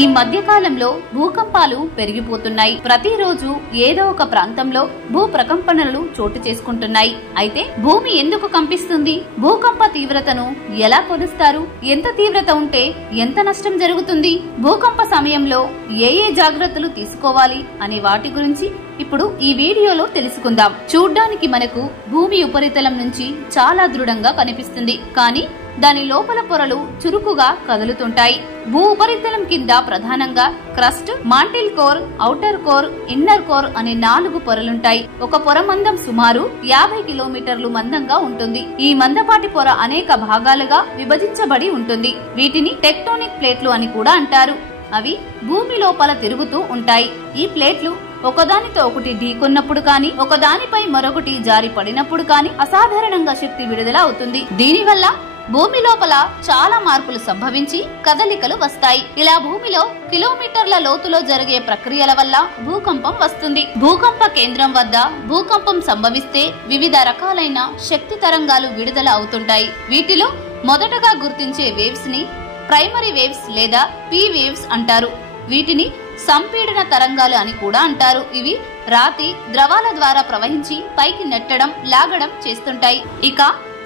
ఈ మధ్యకాలంలో భూకంపాలు పెరిగిపోతున్నాయి. ప్రతిరోజు ఏదో ఒక ప్రాంతంలో భూ ప్రకంపనలు చోటు చేసుకుంటున్నాయి. అయితే భూమి ఎందుకు కంపిస్తుంది? భూకంప తీవ్రతను ఎలా కొలుస్తారు? ఎంత తీవ్రత ఉంటే ఎంత నష్టం జరుగుతుంది? భూకంప సమయంలో ఏ జాగ్రత్తలు తీసుకోవాలి అనే వాటి గురించి ఇప్పుడు ఈ వీడియోలో తెలుసుకుందాం. చూడ్డానికి మనకు భూమి ఉపరితలం నుంచి చాలా దృఢంగా కనిపిస్తుంది, కానీ దాని లోపల పొరలు చురుకుగా కదులుతుంటాయి. భూ ఉపరితలం కింద ప్రధానంగా crust, mantle core, outer core, inner core అనే 4 పొరలుంటాయి. ఒక పొర మందం సుమారు 50 కిలోమీటర్లు మందంగా ఉంటుంది. ఈ మందపాటి పొర అనేక భాగాలుగా విభజించబడి ఉంటుంది. వీటిని టెక్టోనిక్ ప్లేట్లు అని కూడా అంటారు. అవి భూమి లోపల తిరుగుతూ ఉంటాయి. ఈ ప్లేట్లు ఒకదానితో ఒకటి ఢీకొన్నప్పుడు కానీ, ఒకదానిపై మరొకటి జారి పడినప్పుడు కానీ అసాధారణంగా శక్తి విడుదల అవుతుంది. దీనివల్ల భూమి లోపల చాలా మార్పులు సంభవించి కదలికలు వస్తాయి. ఇలా భూమిలో కిలోమీటర్ల లోతులో జరిగే ప్రక్రియల వల్ల భూకంపం వస్తుంది. భూకంప కేంద్రం వద్ద భూకంపం సంభవిస్తే వివిధ రకాలైన శక్తి తరంగాలు విడుదల అవుతుంటాయి. వీటిలో మొదటగా గుర్తించే వేవ్స్ ని ప్రైమరీ వేవ్స్ లేదా పీ వేవ్స్ అంటారు. వీటిని సంపీడన తరంగాలు అని కూడా అంటారు. ఇవి రాతి ద్రవాల ద్వారా ప్రవహించి పైకి నెట్టడం, లాగడం చేస్తుంటాయి. ఇక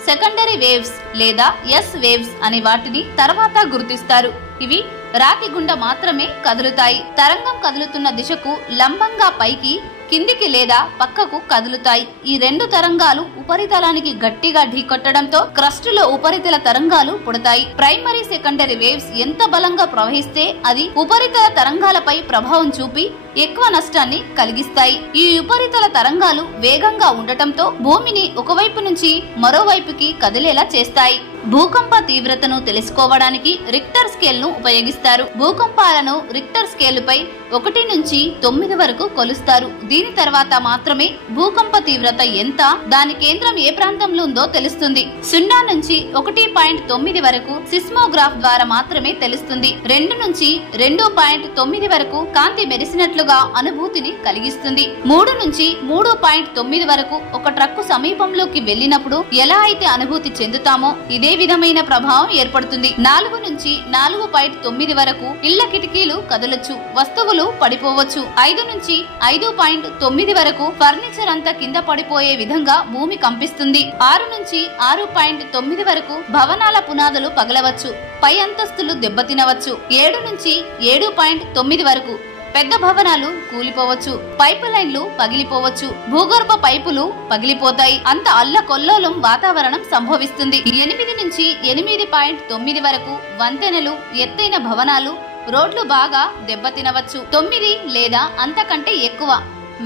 సెకండరీ వేవ్స్ లేదా ఎస్ వేవ్స్ అనే వాటిని తర్వాత గుర్తిస్తారు. ఇవి రాతి గుండా మాత్రమే కదులుతాయి. తరంగం కదులుతున్న దిశకు లంబంగా పైకి, కిందికి లేదా పక్కకు కదులుతాయి. ఈ 2 తరంగాలు ఉపరితలానికి గట్టిగా ఢీకొట్టడంతో క్రస్టులో ఉపరితల తరంగాలు పుడతాయి. ప్రైమరీ, సెకండరీ వేవ్స్ ఎంత బలంగా ప్రవహిస్తే అది ఉపరితల తరంగాలపై ప్రభావం చూపి ఎక్కువ నష్టాన్ని కలిగిస్తాయి. ఈ ఉపరితల తరంగాలు వేగంగా ఉండటంతో భూమిని ఒకవైపు నుంచి మరోవైపుకి కదిలేలా చేస్తాయి. భూకంప తీవ్రతను తెలుసుకోవడానికి రిక్టర్ స్కేల్ ను ఉపయోగిస్తారు. భూకంపాలను రిక్టర్ స్కేలుపై 1 నుంచి 9 వరకు కొలుస్తారు. దీని తర్వాత మాత్రమే భూకంప తీవ్రత ఎంత, దాని కేంద్రం ఏ ప్రాంతంలో ఉందో తెలుస్తుంది. 0 నుంచి 1.9 వరకు సిస్మోగ్రాఫ్ ద్వారా మాత్రమే తెలుస్తుంది. 2 నుంచి 2.9 వరకు కాంతి మెరిసినట్లుగా అనుభూతిని కలిగిస్తుంది. 3 నుంచి 3.9 వరకు ఒక ట్రక్కు సమీపంలోకి వెళ్లినప్పుడు ఎలా అయితే అనుభూతి చెందుతామో ఇదే విధమైన ప్రభావం ఏర్పడుతుంది. 4 నుంచి 4.9 వరకు ఇళ్ల కిటికీలు కదలొచ్చు, వస్తువులు పడిపోవచ్చు. 5 నుంచి 5.9 వరకు ఫర్నిచర్ అంతా కింద పడిపోయే విధంగా భూమి కంపిస్తుంది. 6 నుంచి 6.9 వరకు భవనాల పునాదులు పగలవచ్చు, పై అంతస్తులు దెబ్బతినవచ్చు. 7 నుంచి 7.9 వరకు పెద్ద భవనాలు కూలిపోవచ్చు, పైపు లైన్లు పగిలిపోవచ్చు, భూగర్భ పైపులు పగిలిపోతాయి. అంత అల్లకొల్లోలం వాతావరణం సంభవిస్తుంది. 8 నుంచి 8.9 వరకు వంతెనలు, ఎత్తైన భవనాలు, రోడ్లు బాగా దెబ్బతినవచ్చు. 9 లేదా అంతకంటే ఎక్కువ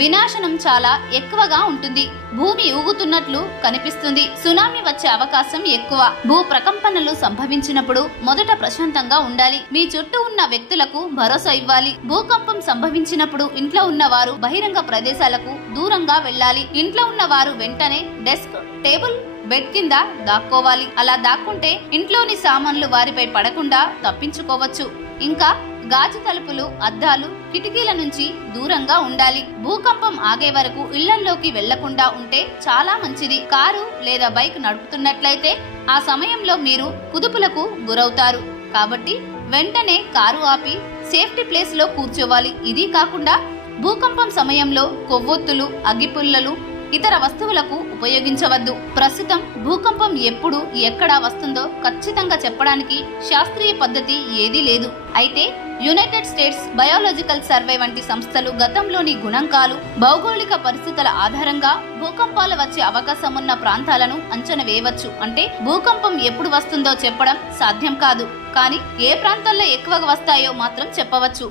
వినాశనం చాలా ఎక్కువగా ఉంటుంది. భూమి ఊగుతున్నట్లు కనిపిస్తుంది. సునామీ వచ్చే అవకాశం ఎక్కువ. భూ ప్రకంపనలు సంభవించినప్పుడు మొదట ప్రశాంతంగా ఉండాలి. మీ చుట్టూ ఉన్న వ్యక్తులకు భరోసా ఇవ్వాలి. భూకంపం సంభవించినప్పుడు ఇంట్లో ఉన్న వారు బహిరంగ ప్రదేశాలకు దూరంగా వెళ్లాలి. ఇంట్లో ఉన్న వారు వెంటనే డెస్క్, టేబుల్, బెడ్ కింద దాక్కోవాలి. అలా దాక్కుంటే ఇంట్లోని సామాన్లు వారిపై పడకుండా తప్పించుకోవచ్చు. ఇంకా గాజు తలుపులు, అద్దాలు, కిటికీల నుంచి దూరంగా ఉండాలి. భూకంపం ఆగే వరకు ఇళ్లల్లోకి వెళ్లకుండా ఉంటే చాలా మంచిది. కారు లేదా బైక్ నడుపుతున్నట్లయితే ఆ సమయంలో మీరు కుదుపులకు గురవుతారు. కాబట్టి వెంటనే కారు ఆపి సేఫ్టీ ప్లేస్ లో కూర్చోవాలి. ఇది కాకుండా భూకంపం సమయంలో కొవ్వొత్తులు, అగ్గిపుల్లలు, ఇతర వస్తువులకు ఉపయోగించవద్దు. ప్రస్తుతం భూకంపం ఎప్పుడు ఎక్కడ వస్తుందో ఖచ్చితంగా చెప్పడానికి శాస్త్రీయ పద్ధతి ఏదీ లేదు. అయితే యునైటెడ్ స్టేట్స్ బయోలాజికల్ సర్వే వంటి సంస్థలు గతంలోని గణాంకాలు, భౌగోళిక పరిస్థితుల ఆధారంగా భూకంపాలు వచ్చే అవకాశం ఉన్న ప్రాంతాలను అంచనా వేయవచ్చు. అంటే భూకంపం ఎప్పుడు వస్తుందో చెప్పడం సాధ్యం కాదు, కానీ ఏ ప్రాంతాల్లో ఎక్కువగా వస్తాయో మాత్రం చెప్పవచ్చు.